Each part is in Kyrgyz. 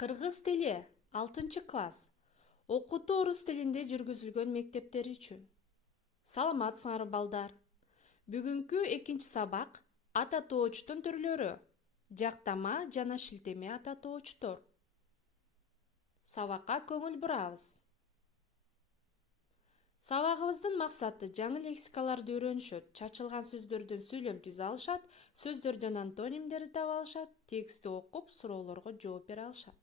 Кыргыз тили 6-класс. Окутуу орус тилинде жүргүзүлгөн мектептер үчүн. Саламатсыңарбы балдар. Бүгүнкү 2-сабак ата тоочтун түрлөрү. Жактама жана шилтеме ата тоочтор. Сабакка көңүл бурабыз. Сабагыбыздын максаты жаңы лексикаларды үйрөнүшөт, чачылган сөздөрдөн сүйлөм түзө алышат, сөздөрдөн антонимдерди таба алышат, текстти окуп, суроолорго жооп бере алышат.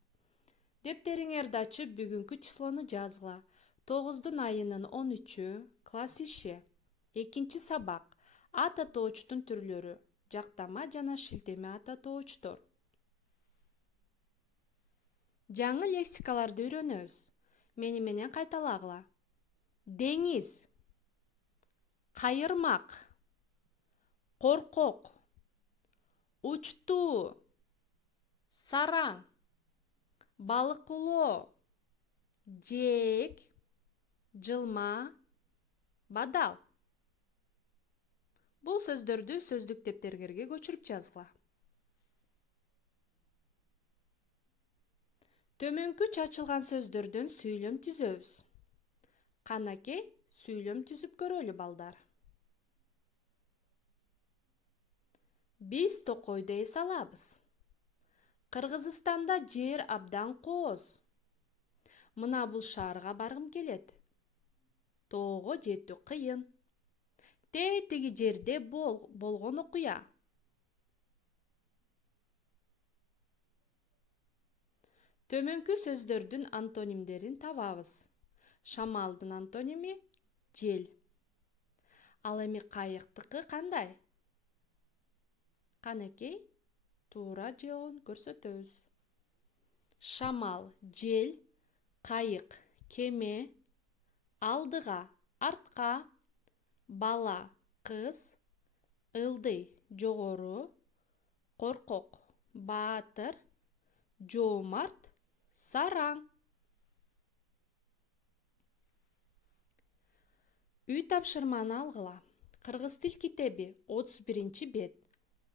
Дептериңерди ачып, бүгүнкү числону жазгыла. 9 айынын 13-ү, класс иши. 2-сабак. Ата тоочтун түрлөрү. Жактама жана шилтеме ата тоочтор. Жаңы лексикаларды үйрөнөбүз. Мени менен кайталагыла. Деңиз, кайырмак, коркок, учтуу, сараң, балыкулоо, жээк, жылма, бадал. Бул сөздөрдү сөздүк дептергерге көчүрүп жазгыла. Төмөнкү чачылган сөздөрдөн сүйлөм түзөбүз. Канакей сүйлөм түзүп көрөлү балдар. Биз токойду эс алабыз. Кыргызстанда жер абдан кооз. Мына бул шаарга баргым келет. Тоого жетүү кыйын. Тетиги жерде болгон окуя. Төмөнкү сөздөрдүн антонимдерин табабыз. Шамалдын антоними — жел. Ал эми кайыктыкы кандай? Канакей туура жообун көрсөтөбүз. Шамал — жел, кайык — кеме, алдыга — артка, бала — кыз, ылдый — жогору, коркок — баатыр, жоомарт — сараң. Үй тапшырманы алгыла. Кыргыз тил китеби 31-бет.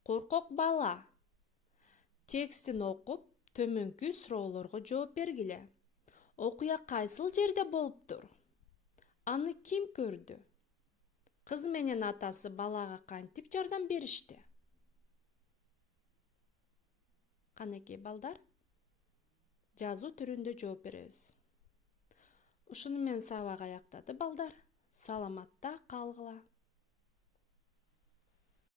Коркок бала. Текстин окуп, төмөнкү суроолорго жооп бергиле. Окуя кайсыл жерде болуптур? Аны ким көрдү? Кыз менен атасы балага кантип жардам беришти? Канакей балдар, жазуу түрүндө жооп беребиз. Ушуну менен сабак аяктады балдар. Саламатта калгыла.